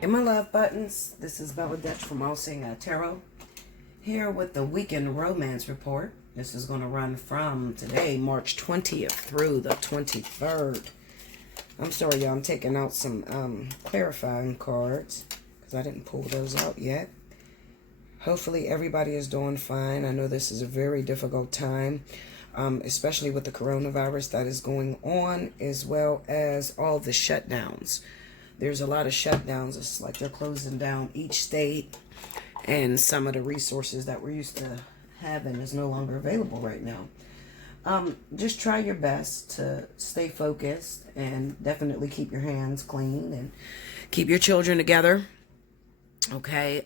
In my love buttons, this is Bella Dutch from Allseeingeyetarot, here with the weekend romance report. This is going to run from today, March 20th through the 23rd. I'm sorry, y'all, I'm taking out some clarifying cards because I didn't pull those out yet. Hopefully everybody is doing fine. I know this is a very difficult time, especially with the coronavirus that is going on, as well as all the shutdowns. There's a lot of shutdowns. It's like they're closing down each state, and some of the resources that we're used to having is no longer available right now. Just try your best to stay focused and definitely keep your hands clean and keep your children together. Okay.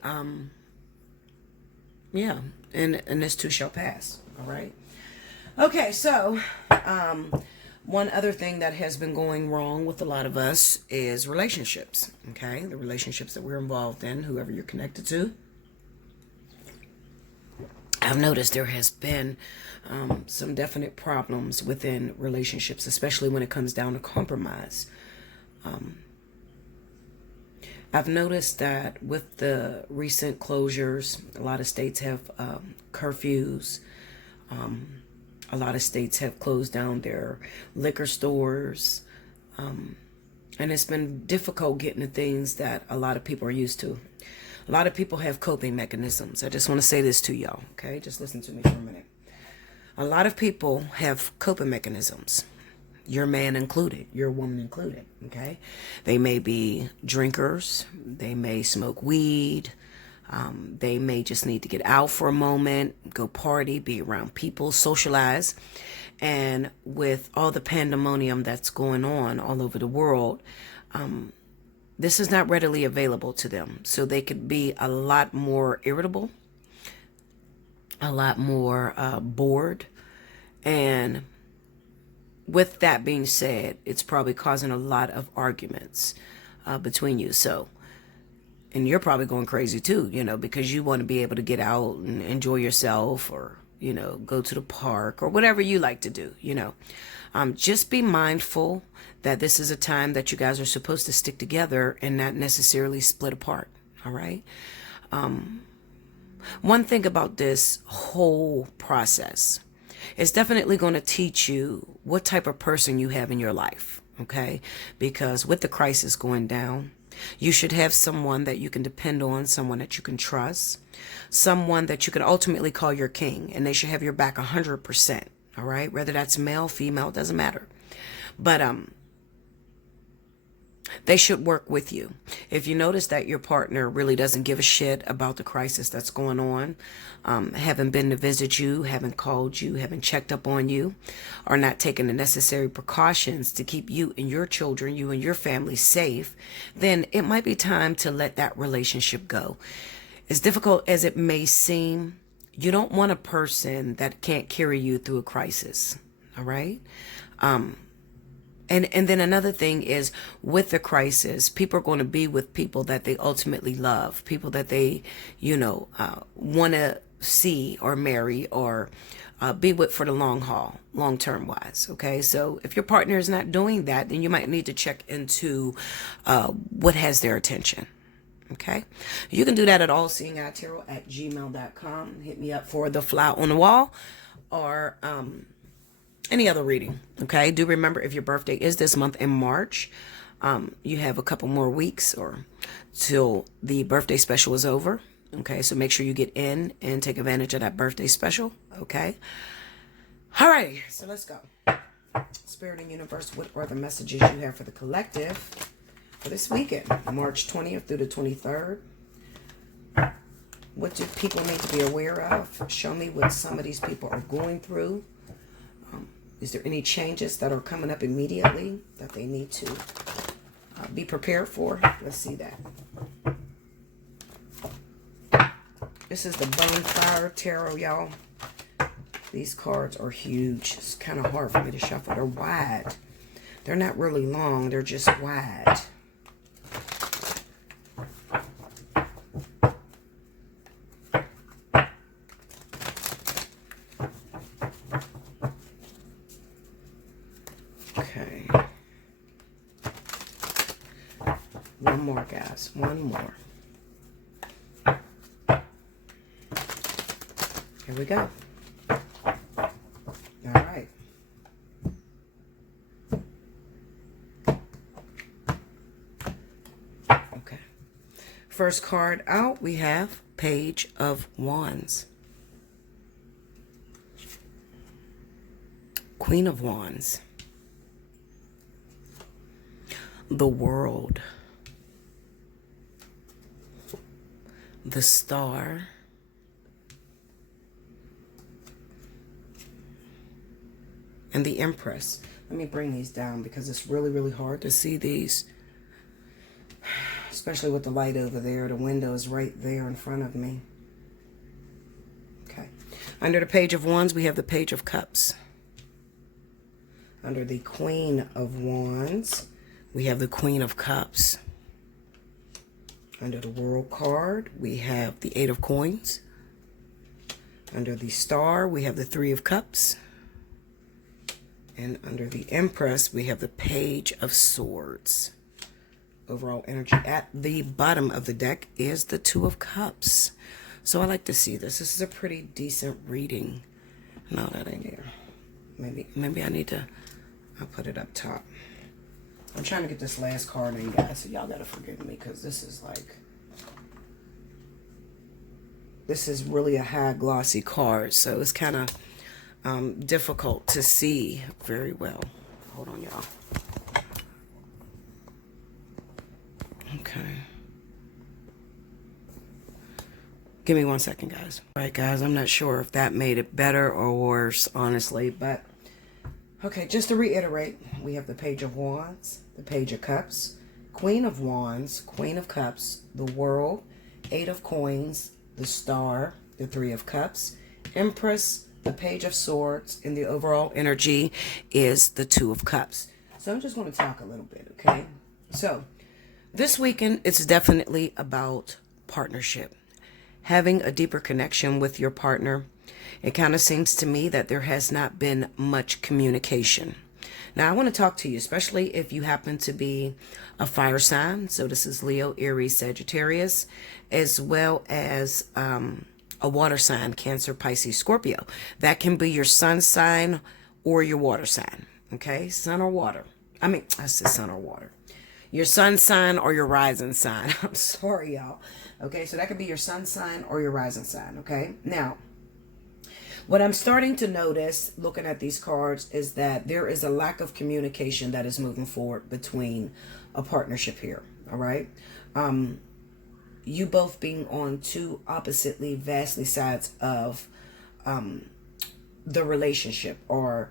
Yeah. And this too shall pass. All right. Okay. So, one other thing that has been going wrong with a lot of us is relationships. Okay. The relationships that we're involved in, whoever you're connected to. I've noticed there has been some definite problems within relationships, especially when it comes down to compromise. I've noticed that with the recent closures, a lot of states have curfews. A lot of states have closed down their liquor stores. And it's been difficult getting the things that a lot of people are used to. A lot of people have coping mechanisms. I just want to say this to y'all, okay? Just listen to me for a minute. A lot of people have coping mechanisms. Your man included, your woman included, okay? They may be drinkers. They may smoke weed. They may just need to get out for a moment, go party, be around people, socialize. And with all the pandemonium that's going on all over the world, this is not readily available to them. So they could be a lot more irritable, a lot more bored. And with that being said, it's probably causing a lot of arguments between you. So, and you're probably going crazy too, because you want to be able to get out and enjoy yourself, or, go to the park or whatever you like to do, Just be mindful that this is a time that you guys are supposed to stick together and not necessarily split apart. All right. One thing about this whole process, it's definitely going to teach you what type of person you have in your life. Okay. Because with the crisis going down, you should have someone that you can depend on, someone that you can trust, someone that you can ultimately call your king, and they should have your back 100%. All right. Whether that's male, female, it doesn't matter. But, they should work with you. If you notice that your partner really doesn't give a shit about the crisis that's going on, haven't been to visit you, haven't called you, haven't checked up on you, or not taking the necessary precautions to keep you and your children, you and your family safe, then it might be time to let that relationship go. As difficult as it may seem, you don't want a person that can't carry you through a crisis. All right? And then another thing is, with the crisis, people are going to be with people that they ultimately love, people that they, want to see or marry or be with for the long haul, long-term wise. Okay. So if your partner is not doing that, then you might need to check into what has their attention. Okay. You can do that at allseeingeyetarot@gmail.com. Hit me up for the fly on the wall or, any other reading. Okay. Do remember, if your birthday is this month in March, you have a couple more weeks or till the birthday special is over. Okay. So make sure you get in and take advantage of that birthday special. Okay. All right. So let's go. Spirit and universe, what are the messages you have for the collective for this weekend, March 20th through the 23rd? What do people need to be aware of? Show me what some of these people are going through. Is there any changes that are coming up immediately that they need to be prepared for? Let's see that. This is the Bonfire Tarot, y'all. These cards are huge. It's kind of hard for me to shuffle. They're wide. They're not really long. They're just wide. One more, guys. One more. Here we go. All right. Okay. First card out, we have Page of Wands. Queen of Wands. The World. The Star. And the Empress. Let me bring these down because it's really, really hard to see these. Especially with the light over there. The window is right there in front of me. Okay. Under the Page of Wands, we have the Page of Cups. Under the Queen of Wands, we have the Queen of Cups. Under the World card, we have the Eight of Coins. Under the Star, we have the Three of Cups. And under the Empress, we have the Page of Swords. Overall energy at the bottom of the deck is the Two of Cups. So I like to see this. This is a pretty decent reading. No, that ain't here. Maybe I need to... I'll put it up top. I'm trying to get this last card in, guys, so y'all gotta forgive me because this is like... This is really a high glossy card, so it's kind of difficult to see very well. Hold on, y'all. Okay. Give me 1 second, guys. All right, guys, I'm not sure if that made it better or worse, honestly, but... Okay, just to reiterate, we have the Page of Wands, the Page of Cups, Queen of Wands, Queen of Cups, the World, Eight of Coins, the Star, the Three of Cups, Empress, the Page of Swords, and the overall energy is the Two of Cups. So I'm just going to talk a little bit, okay? So this weekend, it's definitely about partnership. Having a deeper connection with your partner. It kind of seems to me that there has not been much communication. Now, I want to talk to you, especially if you happen to be a fire sign. So this is Leo, Aries, Sagittarius, as well as a water sign, Cancer, Pisces, Scorpio. That can be your sun sign or your water sign. Okay, sun or water. I said sun or water. Your sun sign or your rising sign. I'm sorry, y'all. Okay, so that could be your sun sign or your rising sign. Okay, now, what I'm starting to notice looking at these cards is that there is a lack of communication that is moving forward between a partnership here. All right. You both being on two oppositely vastly sides of the relationship or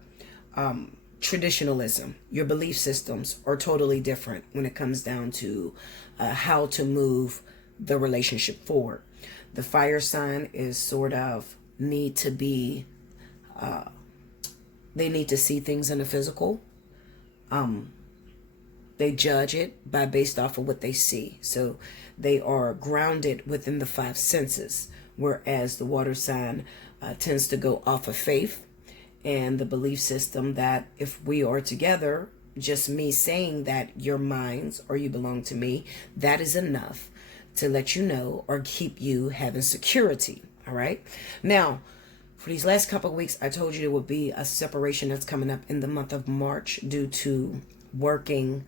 traditionalism. Your belief systems are totally different when it comes down to how to move the relationship forward. The fire sign is sort of need to be they need to see things in the physical. They judge it based off of what they see, so they are grounded within the five senses, whereas the water sign tends to go off of faith and the belief system that if we are together, just me saying that you're mine or you belong to me, that is enough to let you know or keep you having security. All right. Now, for these last couple of weeks, I told you there would be a separation that's coming up in the month of March due to working,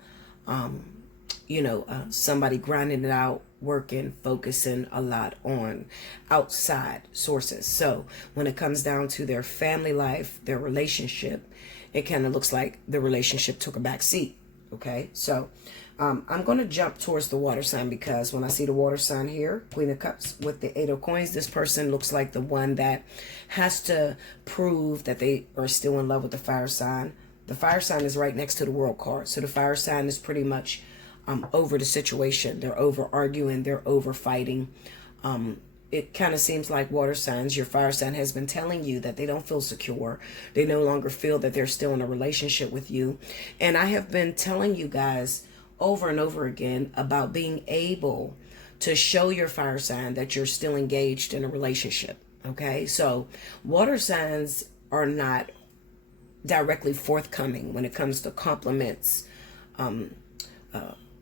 somebody grinding it out, working, focusing a lot on outside sources. So when it comes down to their family life, their relationship, it kind of looks like the relationship took a back seat. Okay. So I'm going to jump towards the water sign because when I see the water sign here, Queen of Cups with the Eight of Coins, this person looks like the one that has to prove that they are still in love with the fire sign. The fire sign is right next to the World card. So the fire sign is pretty much over the situation. They're over arguing. They're over fighting. It kind of seems like water signs, your fire sign has been telling you that they don't feel secure. They no longer feel that they're still in a relationship with you. And I have been telling you guys over and over again about being able to show your fire sign that you're still engaged in a relationship. Okay, so water signs are not directly forthcoming when it comes to compliments,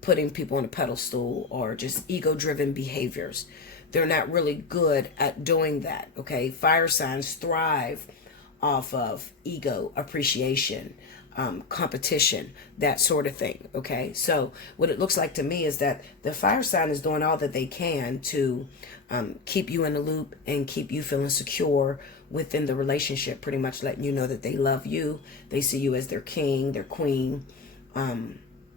putting people on a pedestal or just ego-driven behaviors. They're not really good at doing that, okay? Fire signs thrive off of ego, appreciation, competition, that sort of thing, okay? So what it looks like to me is that the fire sign is doing all that they can to keep you in the loop and keep you feeling secure within the relationship, pretty much letting you know that they love you. They see you as their king, their queen.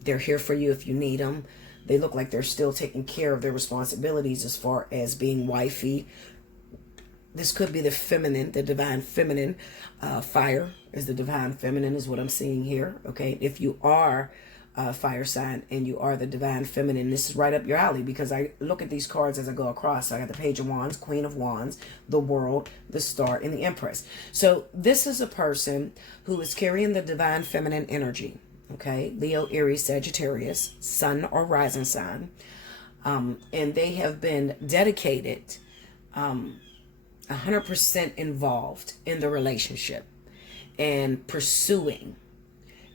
They're here for you if you need them. They look like they're still taking care of their responsibilities as far as being wifey. This could be the feminine, the divine feminine. Fire is the divine feminine is what I'm seeing here. Okay, if you are a fire sign and you are the divine feminine, this is right up your alley, because I look at these cards as I go across. I got the Page of Wands, Queen of Wands, the World, the Star, and the Empress. So this is a person who is carrying the divine feminine energy. Okay, Leo, Aries, Sagittarius, Sun or rising sign. And they have been dedicated, 100% involved in the relationship and pursuing.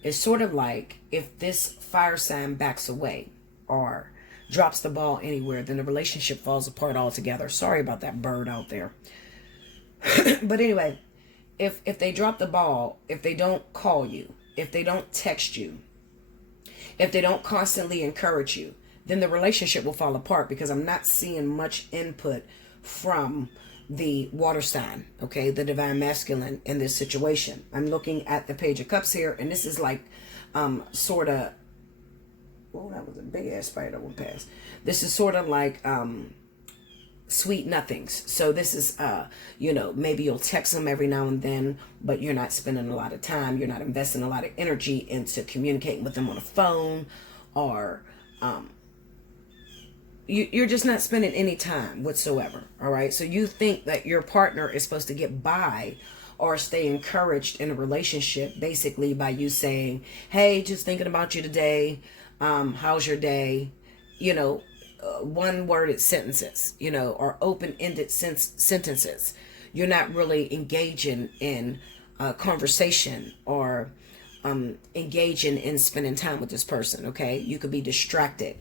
It's sort of like if this fire sign backs away or drops the ball anywhere, then the relationship falls apart altogether. Sorry about that bird out there. But anyway, if they drop the ball, if they don't call you, if they don't text you, if they don't constantly encourage you, then the relationship will fall apart, because I'm not seeing much input from the water sign, okay, the divine masculine in this situation. I'm looking at the Page of Cups here, and this is like sort of, oh, that was a big ass spider that went past. This is sort of like sweet nothings. So this is, you know, maybe you'll text them every now and then, but you're not spending a lot of time. You're not investing a lot of energy into communicating with them on the phone, or you're just not spending any time whatsoever. All right. So you think that your partner is supposed to get by or stay encouraged in a relationship basically by you saying, hey, just thinking about you today. How's your day? You know, one-worded sentences, you know, or open-ended sentences. You're not really engaging in conversation or engaging in spending time with this person, okay? You could be distracted.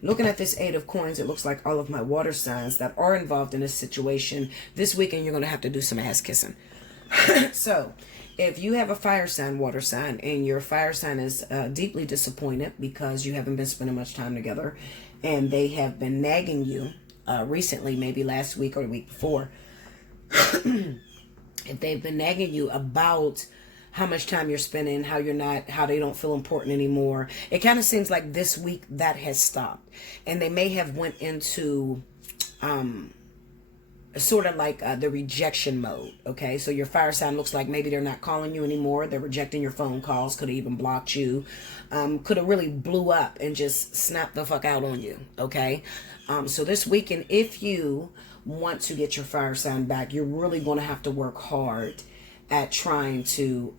Looking at this Eight of Coins, it looks like all of my water signs that are involved in this situation, this weekend you're going to have to do some ass kissing. So, if you have a fire sign, water sign, and your fire sign is deeply disappointed because you haven't been spending much time together, and they have been nagging you recently, maybe last week or the week before, if they've been nagging you about how much time you're spending, how you're not, how they don't feel important anymore, it kind of seems like this week that has stopped, and they may have went into sort of like the rejection mode. Okay, so your fire sign looks like maybe they're not calling you anymore, they're rejecting your phone calls, could have even blocked you, could have really blew up and just snapped the fuck out on you. Okay, so this weekend, if you want to get your fire sign back, you're really going to have to work hard at trying to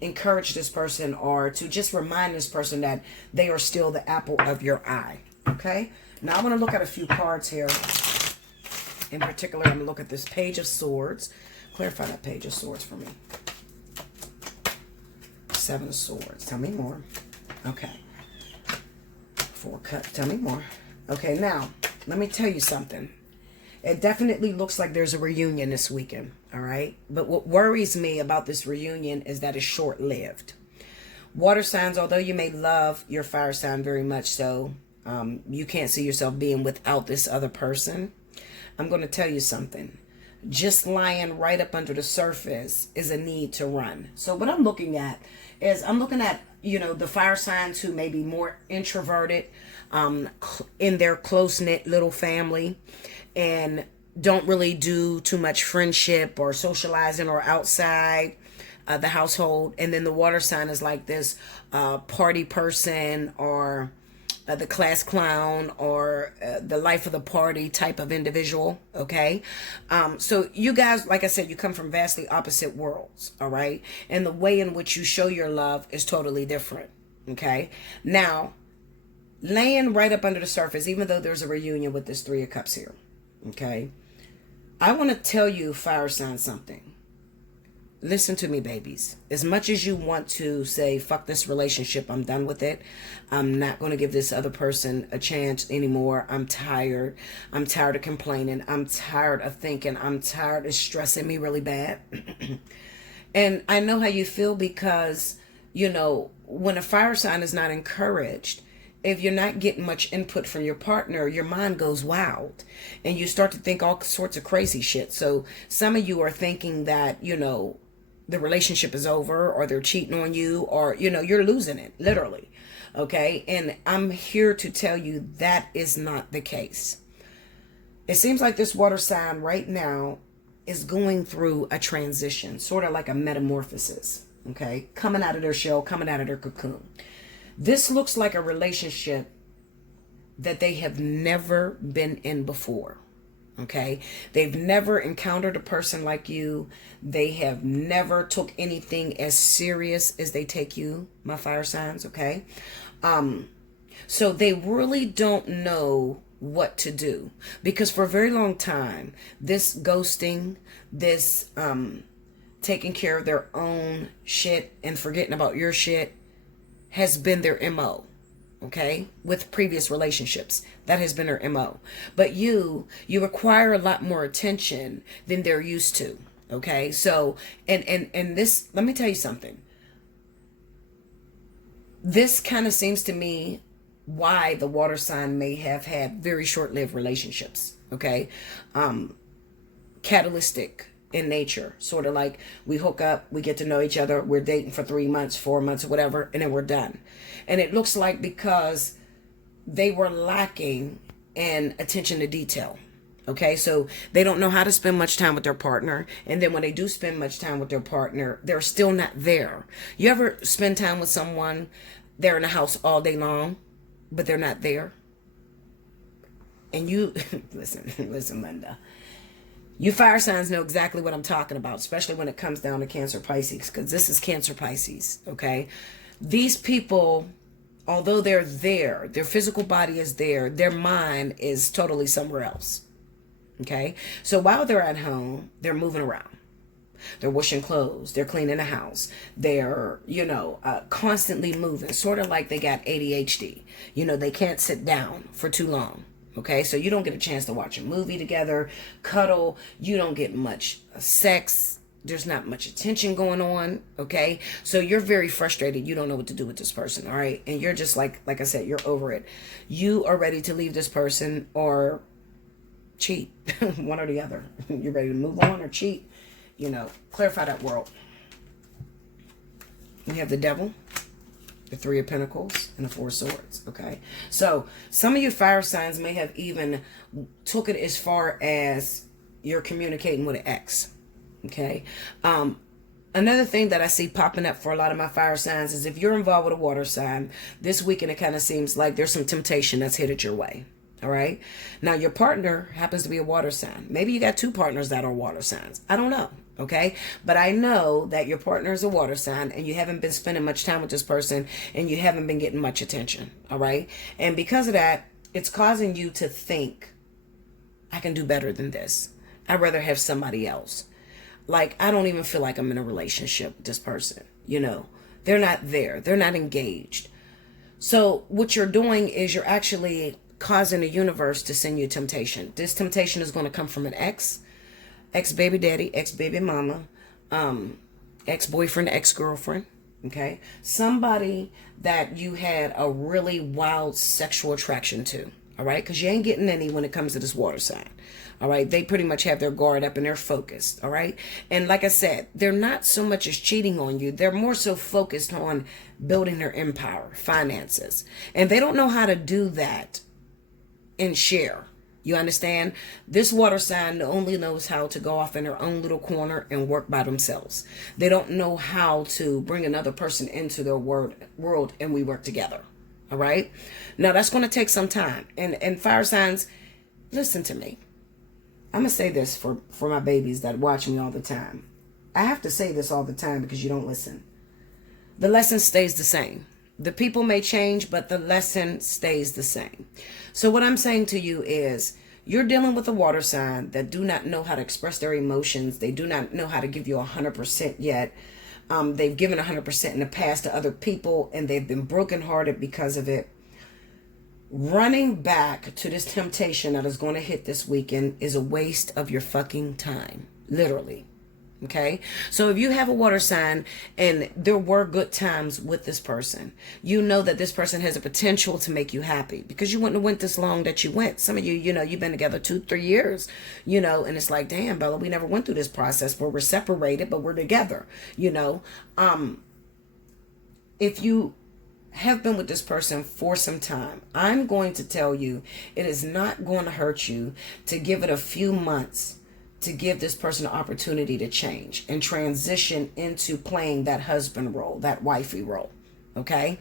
encourage this person, or to just remind this person that they are still the apple of your eye. Okay, now I'm going to look at a few cards here. In particular, I'm going to look at this Page of Swords. Clarify that Page of Swords for me. Seven of Swords. Tell me more. Okay. Four Cups. Tell me more. Okay, now, let me tell you something. It definitely looks like there's a reunion this weekend, all right? But what worries me about this reunion is that it's short-lived. Water signs, although you may love your fire sign very much so, you can't see yourself being without this other person. I'm going to tell you something. Just lying right up under the surface is a need to run. So what I'm looking at is, I'm looking at, you know, the fire signs who may be more introverted in their close-knit little family and don't really do too much friendship or socializing or outside the household. And then the water sign is like this party person, or the class clown, or the life of the party type of individual. Okay, so you guys, like I said, you come from vastly opposite worlds. All right, and the way in which you show your love is totally different. Okay, now laying right up under the surface, even though there's a reunion with this Three of Cups here, okay, I want to tell you, fire sign, something. listen to me, babies. As much as you want to say, fuck this relationship, I'm done with it. I'm not going to give this other person a chance anymore. I'm tired. I'm tired of complaining. I'm tired of thinking. I'm tired of stressing me really bad. And I know how you feel because, you know, when a fire sign is not encouraged, if you're not getting much input from your partner, your mind goes wild and you start to think all sorts of crazy shit. So some of you are thinking that, you know, the relationship is over or they're cheating on you or, you know, you're losing it, literally. Okay. And I'm here to tell you that is not the case. It seems like this water sign right now is going through a transition, sort of like a metamorphosis. Okay. Coming out of their shell, coming out of their cocoon. This looks like a relationship that they have never been in before. Okay. They've never encountered a person like you. They have never took anything as serious as they take you, my fire signs. Okay. So they really don't know what to do because for a very long time, this ghosting, this, taking care of their own shit and forgetting about your shit has been their MO, okay? With previous relationships, that has been their MO. But you require a lot more attention than they're used to, okay? So, and this, let me tell you something. This kind of seems to me why the water sign may have had very short-lived relationships, okay? Catalytic in nature, sort of like we hook up, we get to know each other, we're dating for 3 months, 4 months, whatever, and then we're done. And it looks like because they were lacking in attention to detail. Okay, so they don't know how to spend much time with their partner, and then when they do spend much time with their partner, they're still not there. You ever spend time with someone, they're in the house all day long, but they're not there? And you listen, Linda. You fire signs know exactly what I'm talking about, especially when it comes down to Cancer Pisces, because this is Cancer Pisces, okay? These people, although they're there, their physical body is there, their mind is totally somewhere else, okay? So while they're at home, they're moving around. They're washing clothes. They're cleaning the house. They're, constantly moving, sort of like they got ADHD. You know, they can't sit down for too long. Okay, so you don't get a chance to watch a movie together, cuddle. You don't get much sex. There's not much attention going on. Okay, so you're very frustrated. You don't know what to do with this person. All right, and you're just like I said, you're over it. You are ready to leave this person or cheat, one or the other. You're ready to move on or cheat. Clarify that world. We have the Devil, the Three of Pentacles, and the Four of Swords. Okay, so some of you fire signs may have even took it as far as you're communicating with an ex. Okay, another thing that I see popping up for a lot of my fire signs is if you're involved with a water sign this weekend, it kind of seems like there's some temptation that's headed your way. All right, now your partner happens to be a water sign. Maybe you got two partners that are water signs. I don't know. Okay, but I know that your partner is a water sign and you haven't been spending much time with this person and you haven't been getting much attention. All right, and because of that, it's causing you to think, I can do better than this. I'd rather have somebody else. Like, I don't even feel like I'm in a relationship with this person. They're not there. They're not engaged. So what you're doing is you're actually causing the universe to send you temptation. This temptation is going to come from an ex-baby daddy, ex-baby mama, ex-boyfriend, ex-girlfriend, okay? Somebody that you had a really wild sexual attraction to, all right? Because you ain't getting any when it comes to this water sign, all right? They pretty much have their guard up and they're focused, all right? And like I said, they're not so much as cheating on you. They're more so focused on building their empire, finances. And they don't know how to do that and share. You understand? This water sign only knows how to go off in their own little corner and work by themselves. They don't know how to bring another person into their world and we work together. All right? Now, that's going to take some time. And fire signs, listen to me. I'm going to say this for my babies that watch me all the time. I have to say this all the time because you don't listen. The lesson stays the same. The people may change, but the lesson stays the same. So what I'm saying to you is You're dealing with a water sign that do not know how to express their emotions. They do not know how to give you 100% yet. They've given 100% in the past to other people, and they've been brokenhearted because of it. Running back to this temptation that is going to hit this weekend is a waste of your fucking time. Literally. Okay, so if you have a water sign and there were good times with this person, you know that this person has a potential to make you happy, because you wouldn't have went this long that you went. Some of you, you've been together 2-3 years, and it's like, damn, Bella, we never went through this process where we're separated, but we're together, If you have been with this person for some time, I'm going to tell you, it is not going to hurt you to give it a few months to give this person an opportunity to change and transition into playing that husband role, that wifey role. Okay?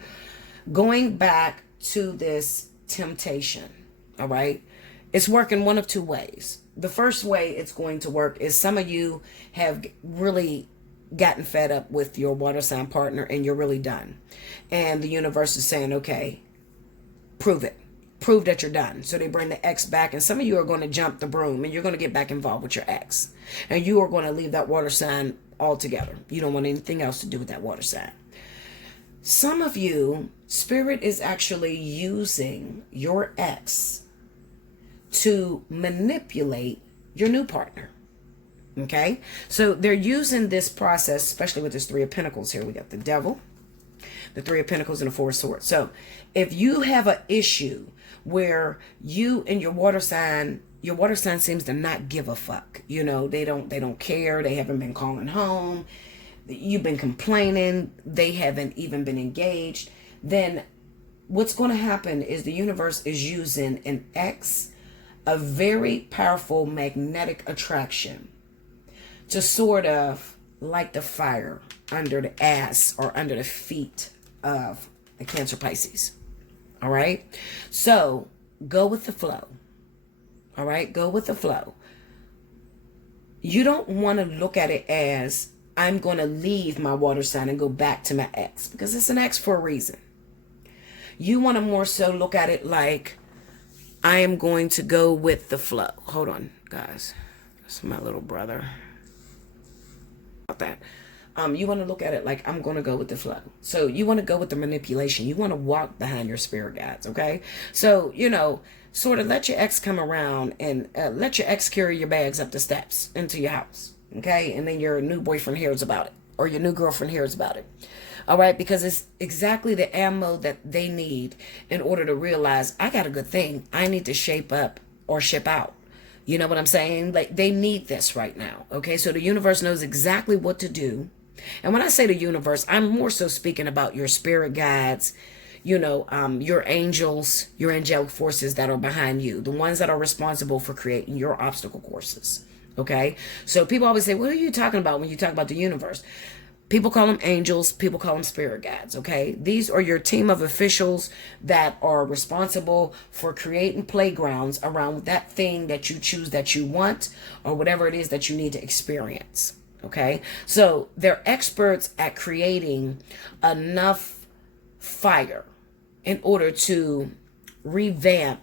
Going back to this temptation, all right? It's working one of two ways. The first way it's going to work is some of you have really gotten fed up with your water sign partner and you're really done. And the universe is saying, okay, prove it. Prove that you're done. So they bring the ex back, and some of you are going to jump the broom and you're going to get back involved with your ex, and you are going to leave that water sign altogether. You don't want anything else to do with that water sign. Some of you, Spirit is actually using your ex to manipulate your new partner. Okay, so they're using this process, especially with this Three of Pentacles here. We got the Devil, the Three of Pentacles, and the Four of Swords. So if you have an issue where you and your water sign seems to not give a fuck, they don't care, they haven't been calling home, you've been complaining, they haven't even been engaged, then what's going to happen is the universe is using an ex, a very powerful magnetic attraction, to sort of light the fire under the ass or under the feet of the Cancer Pisces. All right. So go with the flow. All right. Go with the flow. You don't want to look at it as, I'm going to leave my water sign and go back to my ex, because it's an ex for a reason. You want to more so look at it like, I am going to go with the flow. Hold on, guys. That's my little brother. About that. You want to look at it like, I'm going to go with the flow. So you want to go with the manipulation. You want to walk behind your spirit guides, okay? So, sort of let your ex come around and let your ex carry your bags up the steps into your house, okay? And then your new boyfriend hears about it, or your new girlfriend hears about it, all right? Because it's exactly the ammo that they need in order to realize, I got a good thing. I need to shape up or ship out. You know what I'm saying? Like, they need this right now, okay? So the universe knows exactly what to do. And when I say the universe, I'm more so speaking about your spirit guides, your angels, your angelic forces that are behind you, the ones that are responsible for creating your obstacle courses. Okay. So people always say, what are you talking about when you talk about the universe? People call them angels. People call them spirit guides. Okay. These are your team of officials that are responsible for creating playgrounds around that thing that you choose that you want, or whatever it is that you need to experience. Okay, so they're experts at creating enough fire in order to reinvent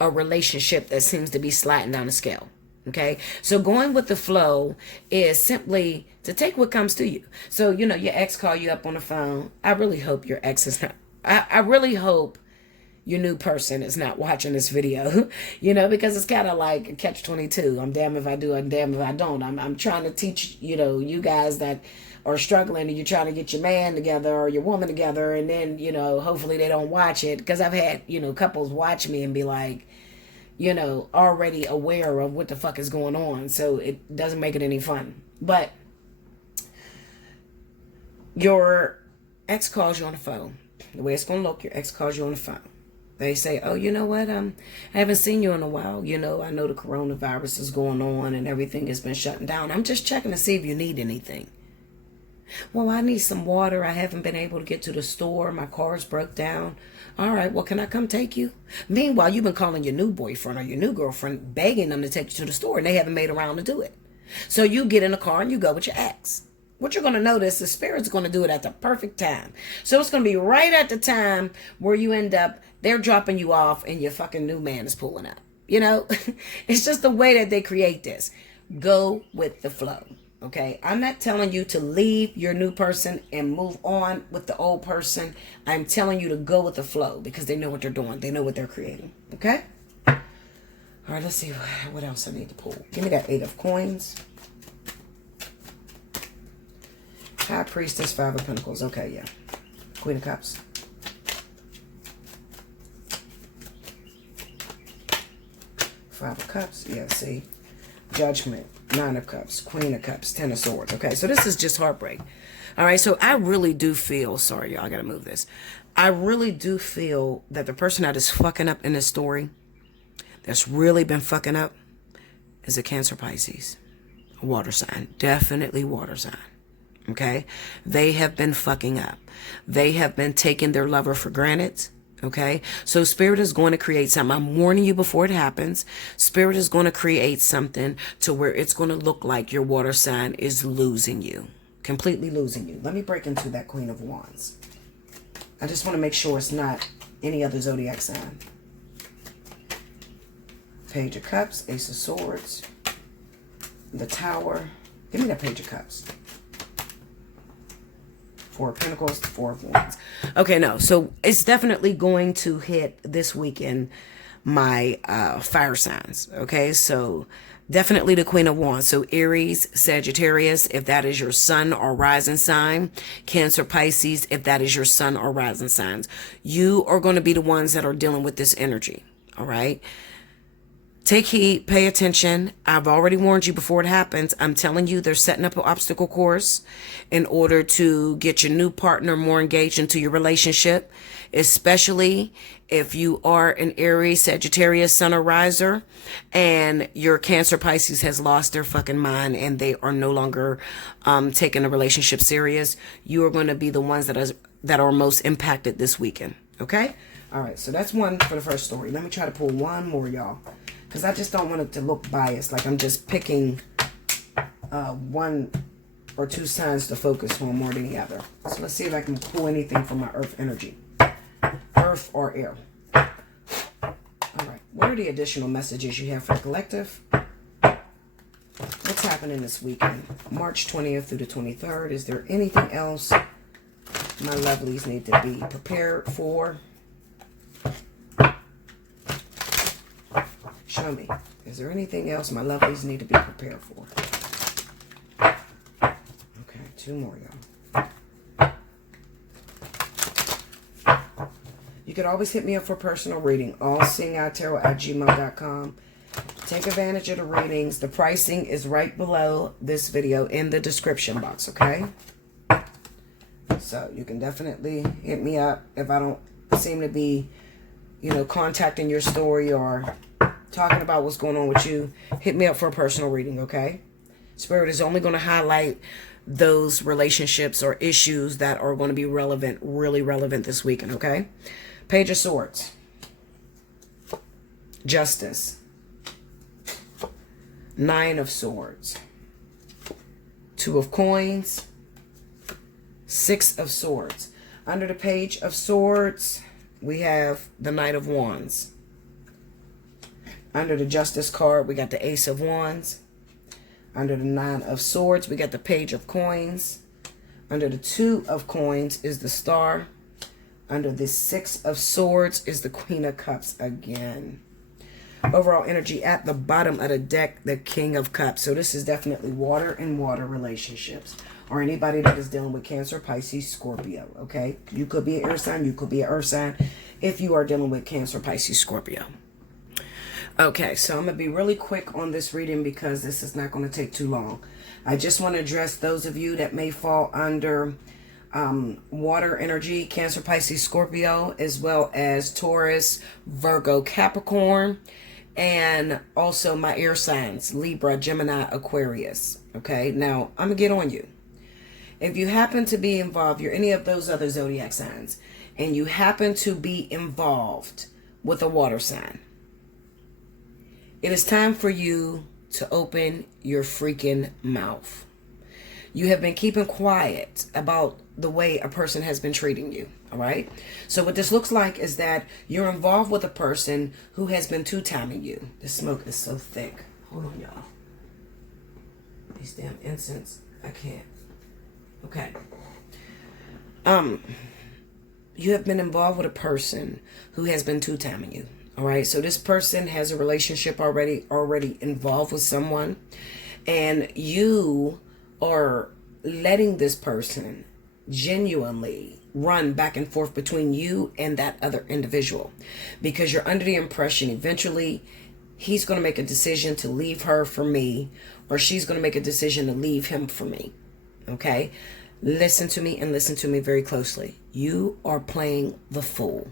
a relationship that seems to be sliding down the scale. Okay, so going with the flow is simply to take what comes to you. So, your ex call you up on the phone. I really hope your ex is not, I really hope your new person is not watching this video, because it's kind of like a catch-22. I'm damned if I do, I'm damned if I don't. I'm trying to teach, you guys that are struggling and you're trying to get your man together or your woman together, and then, hopefully they don't watch it, because I've had, couples watch me and be like, already aware of what the fuck is going on. So it doesn't make it any fun. But your ex calls you on the phone. The way it's going to look, your ex calls you on the phone. They say, oh, you know what? I haven't seen you in a while. I know the coronavirus is going on and everything has been shutting down. I'm just checking to see if you need anything. Well, I need some water. I haven't been able to get to the store. My car's broke down. All right, well, can I come take you? Meanwhile, you've been calling your new boyfriend or your new girlfriend, begging them to take you to the store, and they haven't made around to do it. So you get in the car and you go with your ex. What you're going to notice, the spirit's going to do it at the perfect time. So it's going to be right at the time where you end up, they're dropping you off and your fucking new man is pulling up. You know, it's just the way that they create this. Go with the flow. Okay, I'm not telling you to leave your new person and move on with the old person. I'm telling you to go with the flow because they know what they're doing. They know what they're creating. Okay? All right, let's see what else I need to pull. Give me that 8 of coins. High Priestess, 5 of Pentacles. Okay, yeah. Queen of Cups. Five of Cups. Yeah, see. Judgment. 9 of Cups. Queen of Cups. 10 of Swords. Okay, so this is just heartbreak. All right, so I really do feel... Sorry, y'all. I got to move this. I really do feel that the person that is fucking up in this story, that's really been fucking up, is a Cancer, Pisces. A water sign. Definitely water sign. Okay? They have been fucking up. They have been taking their lover for granted. Okay, so Spirit is going to create something. I'm warning you before it happens. Spirit is going to create something to where it's going to look like your water sign is losing you. Completely losing you. Let me break into that Queen of Wands. I just want to make sure it's not any other zodiac sign. Page of Cups, Ace of Swords, the Tower. Give me that Page of Cups. 4 of Pentacles, 4 of Wands. Okay, no. So it's definitely going to hit this weekend my fire signs. Okay, so definitely the Queen of Wands. So Aries, Sagittarius, if that is your sun or rising sign. Cancer, Pisces, if that is your sun or rising signs. You are going to be the ones that are dealing with this energy. All right. Take heed, pay attention. I've already warned you before it happens. I'm telling you, they're setting up an obstacle course in order to get your new partner more engaged into your relationship, especially if you are an Aries, Sagittarius, Sun or Riser, and your Cancer, Pisces has lost their fucking mind and they are no longer taking the relationship serious. You are going to be the ones that are most impacted this weekend. Okay? All right, so that's one for the first story. Let me try to pull one more, y'all. Because I just don't want it to look biased, like I'm just picking one or two signs to focus on more than the other. So let's see if I can pull anything from my earth energy. Earth or air. All right. What are the additional messages you have for the collective? What's happening this weekend? March 20th through the 23rd. Is there anything else my lovelies need to be prepared for? Show me. Is there anything else my lovelies need to be prepared for? Okay, 2 more, y'all. You could always hit me up for personal reading. Allseeingeyetarot@gmail.com. Take advantage of the readings. The pricing is right below this video in the description box, okay? So you can definitely hit me up if I don't seem to be, contacting your story or talking about what's going on with you. Hit me up for a personal reading, okay? Spirit is only going to highlight those relationships or issues that are going to be relevant, really relevant this weekend, okay? Page of Swords. Justice. 9 of Swords. 2 of Coins. 6 of Swords. Under the Page of Swords, we have the Knight of Wands. Under the Justice card, we got the Ace of Wands. Under the 9 of Swords, we got the Page of Coins. Under the 2 of Coins is the Star. Under the 6 of Swords is the Queen of Cups again. Overall energy at the bottom of the deck, the King of Cups. So this is definitely water and water relationships. Or anybody that is dealing with Cancer, Pisces, Scorpio. Okay? You could be an air sign. You could be an earth sign. If you are dealing with Cancer, Pisces, Scorpio. Okay, so I'm going to be really quick on this reading because this is not going to take too long. I just want to address those of you that may fall under water energy, Cancer, Pisces, Scorpio, as well as Taurus, Virgo, Capricorn, and also my air signs, Libra, Gemini, Aquarius. Okay, now I'm going to get on you. If you happen to be involved, you're any of those other zodiac signs, and you happen to be involved with a water sign, it is time for you to open your freaking mouth. You have been keeping quiet about the way a person has been treating you. All right. So what this looks like is that you're involved with a person who has been two-timing you. The smoke is so thick. Hold on, y'all. These damn incense. I can't. Okay. You have been involved with a person who has been two-timing you. All right. So this person has a relationship already involved with someone, and you are letting this person genuinely run back and forth between you and that other individual, because you're under the impression eventually he's going to make a decision to leave her for me, or she's going to make a decision to leave him for me. Okay? Listen to me, and listen to me very closely. You are playing the fool.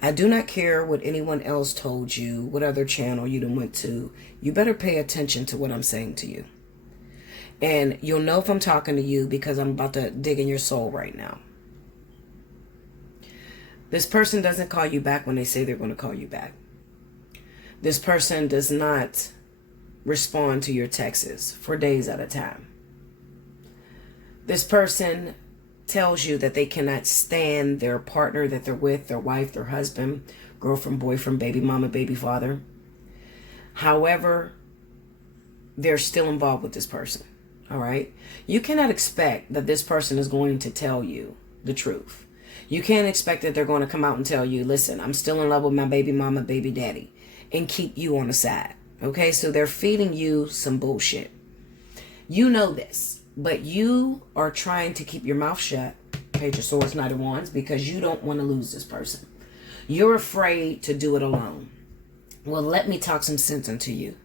I do not care what anyone else told you, what other channel you done went to. You better pay attention to what I'm saying to you. And you'll know if I'm talking to you because I'm about to dig in your soul right now. This person doesn't call you back when they say they're going to call you back. This person does not respond to your texts for days at a time. This person tells you that they cannot stand their partner that they're with, their wife, their husband, girlfriend, boyfriend, baby mama, baby father. However, they're still involved with this person. All right. You cannot expect that this person is going to tell you the truth. You can't expect that they're going to come out and tell you, listen, I'm still in love with my baby mama, baby daddy, and keep you on the side. Okay. So they're feeding you some bullshit. You know this, but you are trying to keep your mouth shut, Page of Swords, Knight of Wands, because you don't want to lose this person. You're afraid to do it alone. Well, let me talk some sense into you.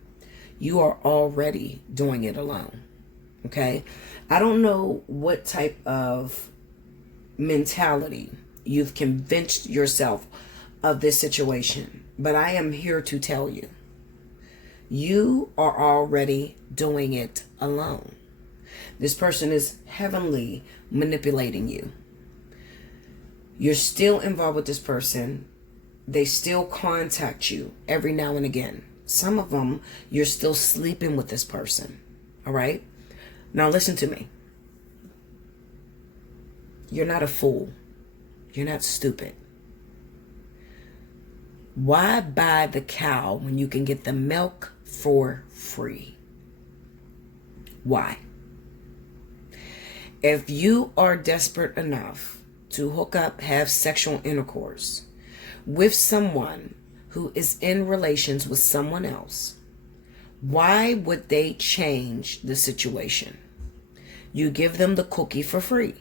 You are already doing it alone. Okay, I don't know what type of mentality you've convinced yourself of this situation, but I am here to tell you, you are already doing it alone. This person is heavily manipulating you. You're still involved with this person. They still contact you every now and again. Some of them, you're still sleeping with this person. All right. Now listen to me. You're not a fool. You're not stupid. Why buy the cow when you can get the milk for free? Why? If you are desperate enough to hook up, have sexual intercourse with someone who is in relations with someone else, why would they change the situation? You give them the cookie for free.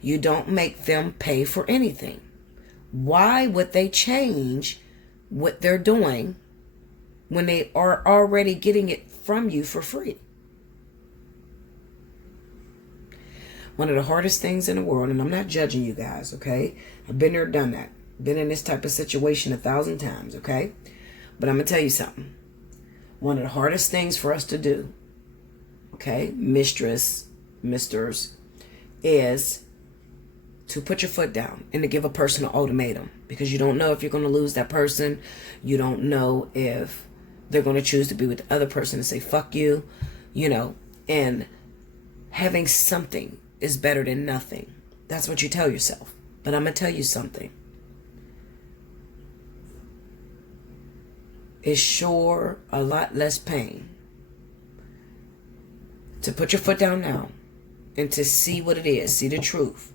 You don't make them pay for anything. Why would they change what they're doing when they are already getting it from you for free? One of the hardest things in the world, and I'm not judging you guys, okay? I've been there, done that. Been in this type of situation 1,000 times, okay? But I'm going to tell you something. One of the hardest things for us to do, okay, misters, is to put your foot down and to give a person an ultimatum, because you don't know if you're going to lose that person. You don't know if they're going to choose to be with the other person and say, fuck you, you know, and having something is better than nothing. That's what you tell yourself. But I'm going to tell you something. It's sure a lot less pain to put your foot down now and to see what it is, see the truth,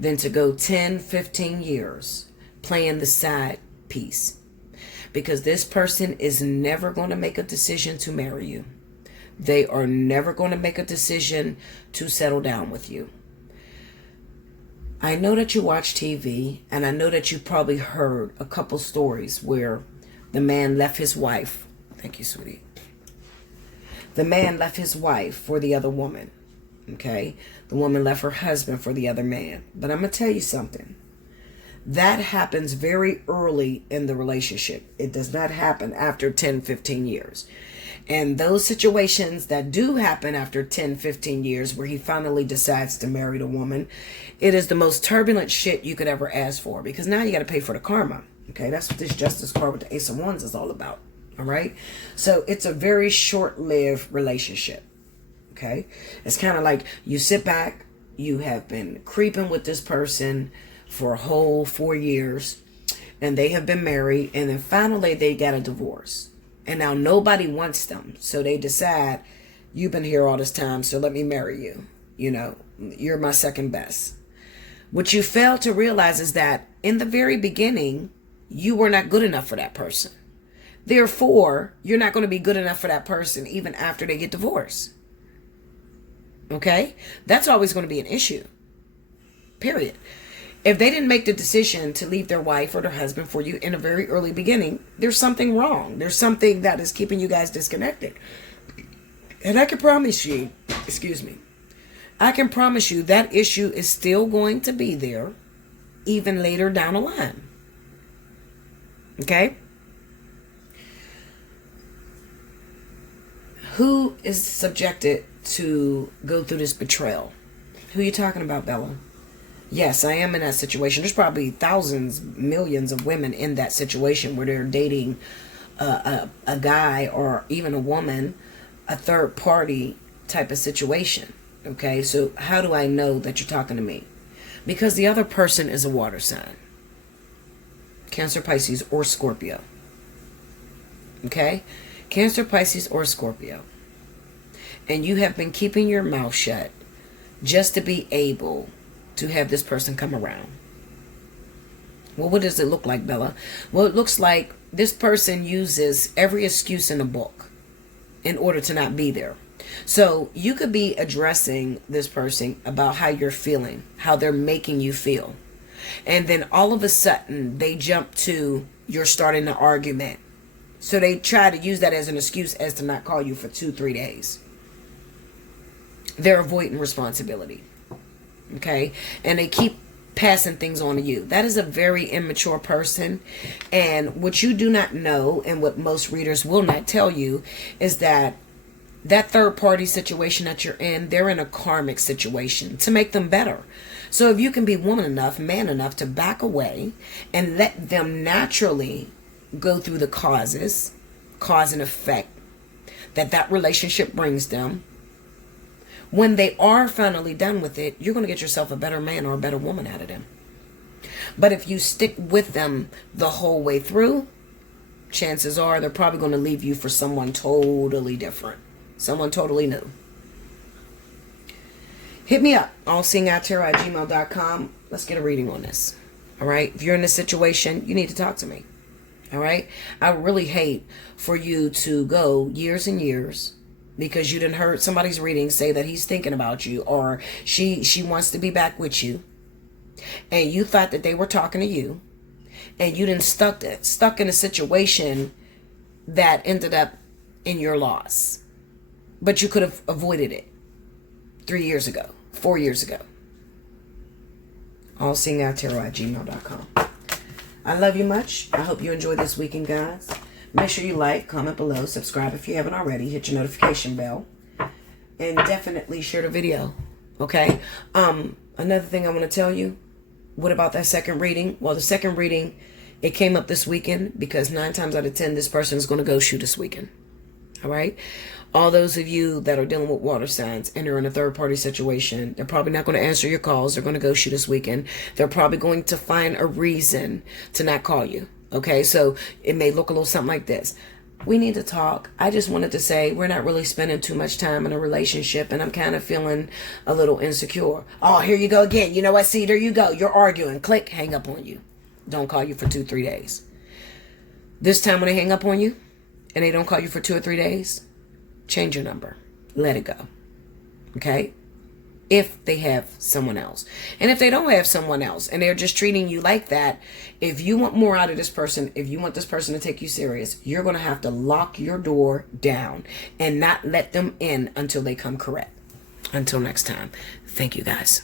than to go 10, 15 years playing the side piece. Because this person is never going to make a decision to marry you. They are never going to make a decision to settle down with you. I know that you watch TV, and I know that you probably heard a couple stories where the man left his wife. Thank you, sweetie. The man left his wife for the other woman. Okay? The woman left her husband for the other man. But I'm going to tell you something. That happens very early in the relationship. It does not happen after 10, 15 years. And those situations that do happen after 10, 15 years where he finally decides to marry the woman, it is the most turbulent shit you could ever ask for, because now you got to pay for the karma. Okay, that's what this Justice card with the Ace of Wands is all about. All right, so it's a very short-lived relationship. Okay, it's kind of like you sit back, You have been creeping with this person for a whole 4 years, and they have been married, and then finally they got a divorce. And now nobody wants them. So they decide, you've been here all this time, so let me marry you. You know, you're my second best. What you fail to realize is that in the very beginning, you were not good enough for that person. Therefore, you're not going to be good enough for that person even after they get divorced. Okay? That's always going to be an issue. Period. If they didn't make the decision to leave their wife or their husband for you in a very early beginning, there's something wrong. There's something that is keeping you guys disconnected. And I can promise you, I can promise you that issue is still going to be there even later down the line. Okay? Who is subjected to go through this betrayal? Who are you talking about, Bella? Yes, I am in that situation. There's probably thousands, millions of women in that situation where they're dating a guy or even a woman, a third party type of situation. Okay, so how do I know that you're talking to me? Because the other person is a water sign. Cancer, Pisces, or Scorpio. Okay? Cancer, Pisces, or Scorpio. And you have been keeping your mouth shut just to be able to have this person come around. Well, what does it look like, Bella? Well, it looks like this person uses every excuse in the book in order to not be there. So you could be addressing this person about how you're feeling, how they're making you feel. And then all of a sudden they jump to, you're starting an argument. So they try to use that as an excuse as to not call you for 2-3 days. They're avoiding responsibility. Okay? And they keep passing things on to you. That is a very immature person. And what you do not know, and what most readers will not tell you, is that third party situation that you're in, they're in a karmic situation to make them better. So if you can be woman enough, man enough to back away and let them naturally go through the cause and effect that relationship brings them, when they are finally done with it, you're going to get yourself a better man or a better woman out of them. But if you stick with them the whole way through, chances are they're probably going to leave you for someone totally different. Someone totally new. Hit me up. Allseeingeyetarot@gmail.com. Let's get a reading on this. All right? If you're in this situation, you need to talk to me. All right? I really hate for you to go years and years because you didn't heard somebody's reading say that he's thinking about you, or she wants to be back with you, and you thought that they were talking to you, and you didn't stuck in a situation that ended up in your loss. But you could have avoided it 3 years ago, 4 years ago. Allseeingeyetarot@gmail.com. I love you much. I hope you enjoyed this weekend, guys. Make sure you like, comment below, subscribe if you haven't already, hit your notification bell, and definitely share the video. Okay? Another thing I want to tell you, what about that second reading? Well, the second reading, it came up this weekend because 9 times out of 10, this person is going to go shoot this weekend. All right? All those of you that are dealing with water signs and are in a third-party situation, they're probably not going to answer your calls. They're going to go shoot this weekend. They're probably going to find a reason to not call you. Okay? So it may look a little something like this. We need to talk. I just wanted to say we're not really spending too much time in a relationship, and I'm kind of feeling a little insecure. Oh, here you go again. You know what? See, there you go. You're arguing. Click, hang up on you. Don't call you for 2-3 days. This time when they hang up on you and they don't call you for 2 or 3 days, change your number. Let it go. Okay? If they have someone else. And if they don't have someone else and they're just treating you like that, if you want more out of this person, if you want this person to take you serious, you're going to have to lock your door down and not let them in until they come correct. Until next time. Thank you, guys.